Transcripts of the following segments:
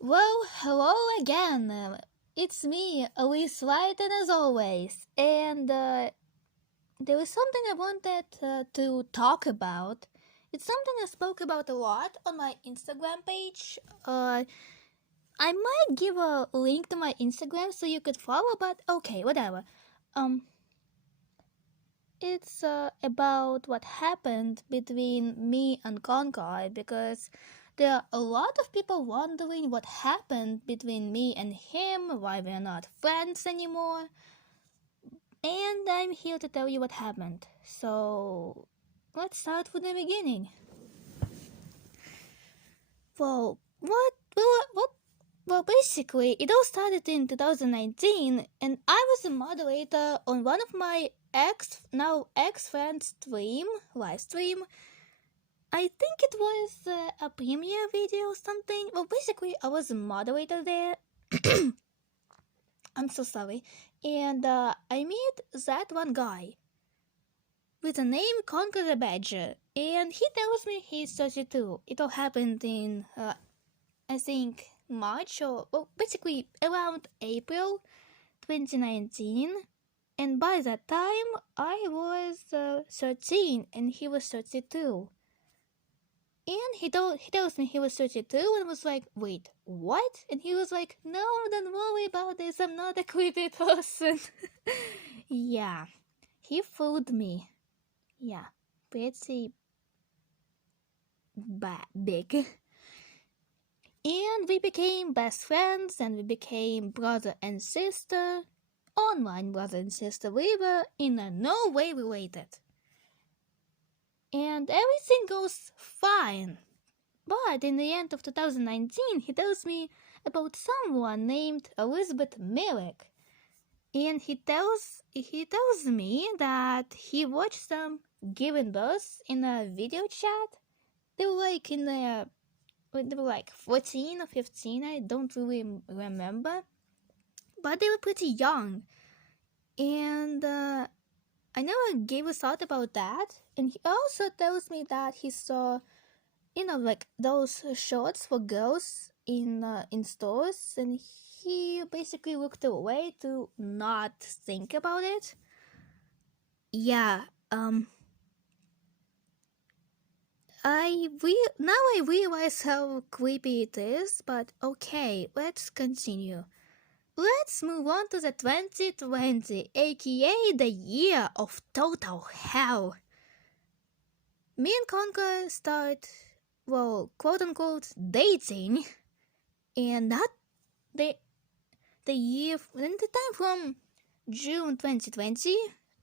Well, hello again. It's me, Elise Lighten as always. And there was something I wanted to talk about. It's something I spoke about a lot on my Instagram page. I might give a link to my Instagram so you could follow, but okay, whatever. Um, it's about what happened between me and Konkar because there are a lot of people wondering what happened between me and him, why we're not friends anymore, and I'm here to tell you what happened. So, let's start from the beginning. Well, basically, it all started in 2019, and I was a moderator on one of my now ex friends' live stream. I think it was a premiere video or something. Well, basically, I was a moderator there. I'm so sorry. And I met that one guy with the name Konkar the Badger. And he tells me he's 32. It all happened in, I think, March or, well, basically around April 2019. And by that time, I was 13 and he was 32. And he tells me he was 32 and was like, wait, what? And he was like, no, don't worry about this, I'm not a creepy person. Yeah, he fooled me. Yeah, pretty big. And we became best friends and we became brother and sister. Online brother and sister. We were in a no way related. And everything goes fine. But in the end of 2019, he tells me about someone named Elizabeth Milik. And he tells me that he watched them giving birth in a video chat. They were like they were like 14 or 15, I don't really remember. But they were pretty young. And I never gave a thought about that. And he also tells me that he saw like those shorts for girls in stores, and he basically looked away to not think about it. Yeah, now I realize how creepy it is, but okay, let's continue. Let's move on to the 2020, aka the year of total hell. Me and Conker start, well, quote unquote, dating, and that the the time from June 2020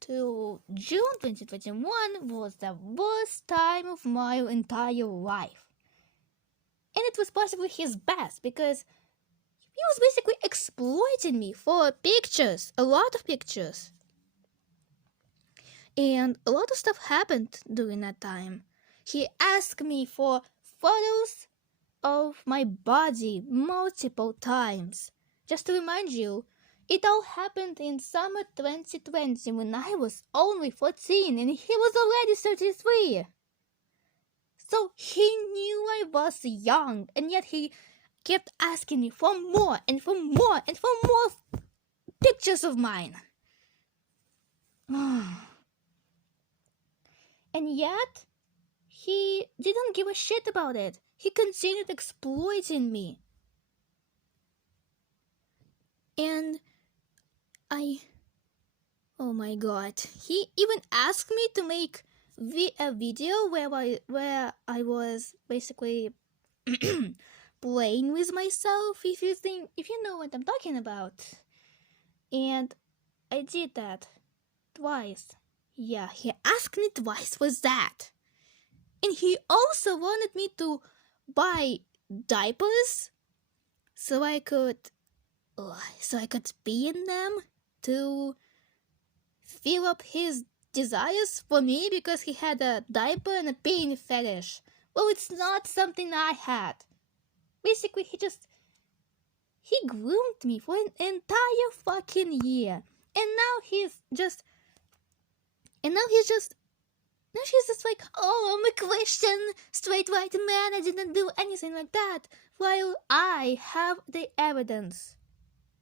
to June 2021 was the worst time of my entire life. And it was possibly his best because he was basically exploiting me for pictures, a lot of pictures. And a lot of stuff happened during that time. He asked me for photos of my body multiple times. Just to remind you, it all happened in summer 2020 when I was only 14 and he was already 33. So he knew I was young, and yet he kept asking me for more and for more and for more pictures of mine. And yet, he didn't give a shit about it. He continued exploiting me. And oh my god, he even asked me to make a video where I was basically playing with myself, if you know what I'm talking about. And I did that twice. Yeah, he asked me twice for that. And he also wanted me to buy diapers so I could pee in them to fill up his desires for me because he had a diaper and a peeing fetish. Well, it's not something I had. Basically, he groomed me for an entire fucking year. And now he's just like, oh, I'm a Christian, straight white man, I didn't do anything like that. while I have the evidence.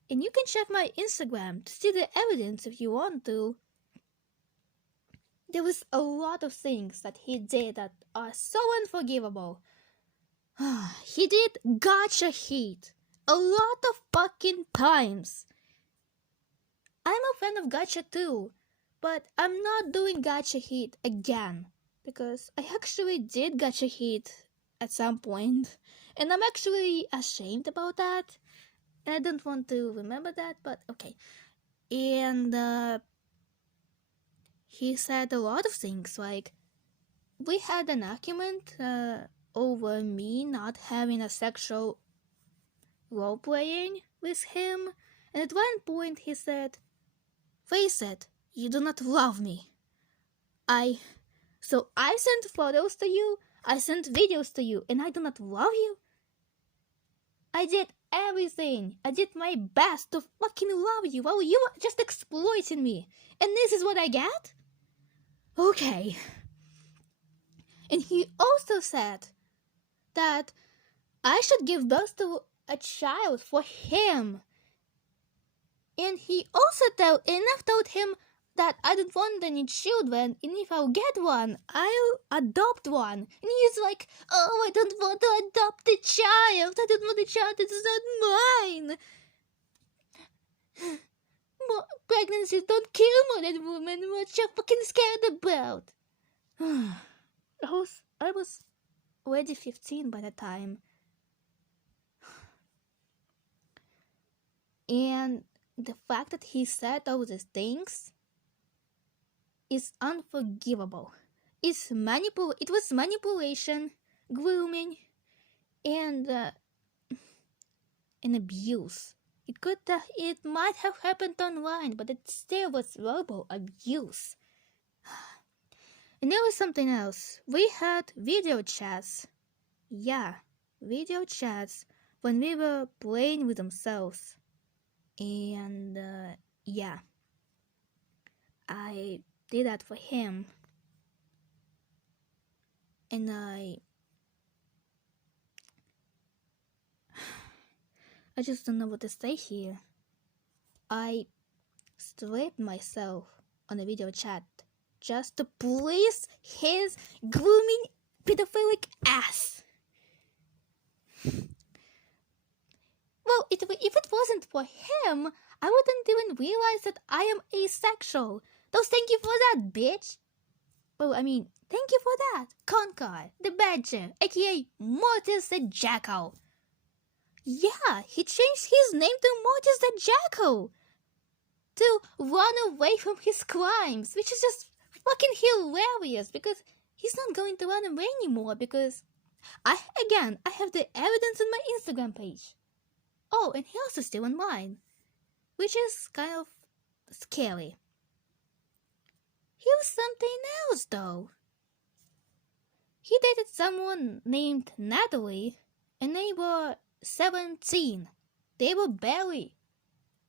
And you can check my Instagram to see the evidence if you want to. There was a lot of things that he did that are so unforgivable. He did gotcha hit a lot of fucking times. I'm a fan of gotcha too, but I'm not doing gotcha hit again because I actually did gotcha hit at some point, and I'm actually ashamed about that. And I don't want to remember that, but okay. And he said a lot of things, like we had an argument over me not having a sexual role playing with him, and at one point he said, "Face it, you do not love me. So I sent photos to you, I sent videos to you, and I do not love you? I did everything. I did my best to fucking love you while you were just exploiting me. And this is what I get? Okay." And he also said that I should give birth to a child for him. And he also told him that I don't want any children, and if I'll get one, I'll adopt one. And he's like, "Oh, I don't want to adopt a child. I don't want a child that is not mine. Pregnancies don't kill modern women. What you fucking scared about?" I was already 15 by the time. And the fact that he said all these things is unforgivable. It was manipulation, grooming, and abuse. It might have happened online, but it still was verbal abuse. And there was something else. We had video chats. Yeah, video chats when we were playing with themselves. And yeah, I did that for him. And I just don't know what to say here. I stripped myself on a video chat just to please his grooming pedophilic ass. Well, if it wasn't for him, I wouldn't even realize that I am asexual. So thank you for that, bitch. Well, I mean, thank you for that, Konkar, the Badger, aka Mortis the Jackal. Yeah, he changed his name to Mortis the Jackal to run away from his crimes, which is just fucking hilarious because he's not going to run away anymore because I have the evidence on my Instagram page. Oh, and he also still on mine, which is kind of scary. Here's something else though. He dated someone named Natalie, and they were 17. They were barely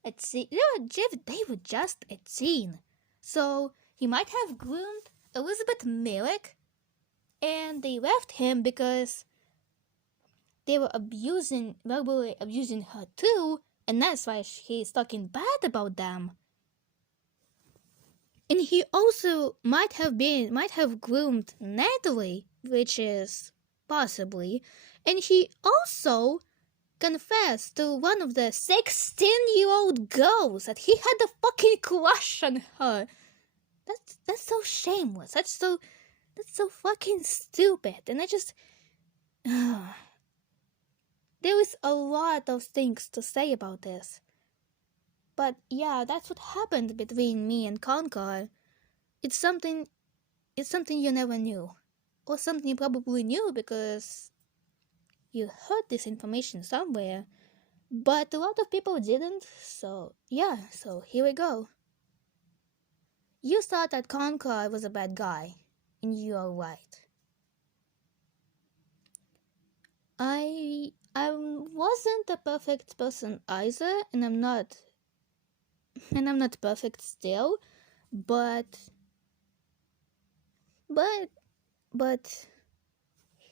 a teen. They were just a teen. So he might have groomed Elizabeth Milik, and they left him because they were verbally abusing her too, and that's why he's talking bad about them. And he also might have groomed Natalie, which is possibly, and he also confessed to one of the 16-year-old girls that he had a fucking crush on her. That's so shameless. That's so fucking stupid. And I just there is a lot of things to say about this. But yeah, that's what happened between me and Konkar. It's something you never knew. Or something you probably knew because you heard this information somewhere. But a lot of people didn't, so yeah, so here we go. You thought that Konkar was a bad guy, and you are right. I wasn't a perfect person either, and I'm not perfect still, but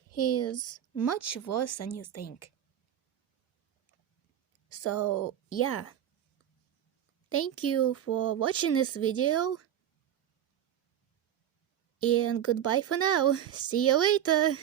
he is much worse than you think. So yeah, thank you for watching this video, and goodbye for now. See you later.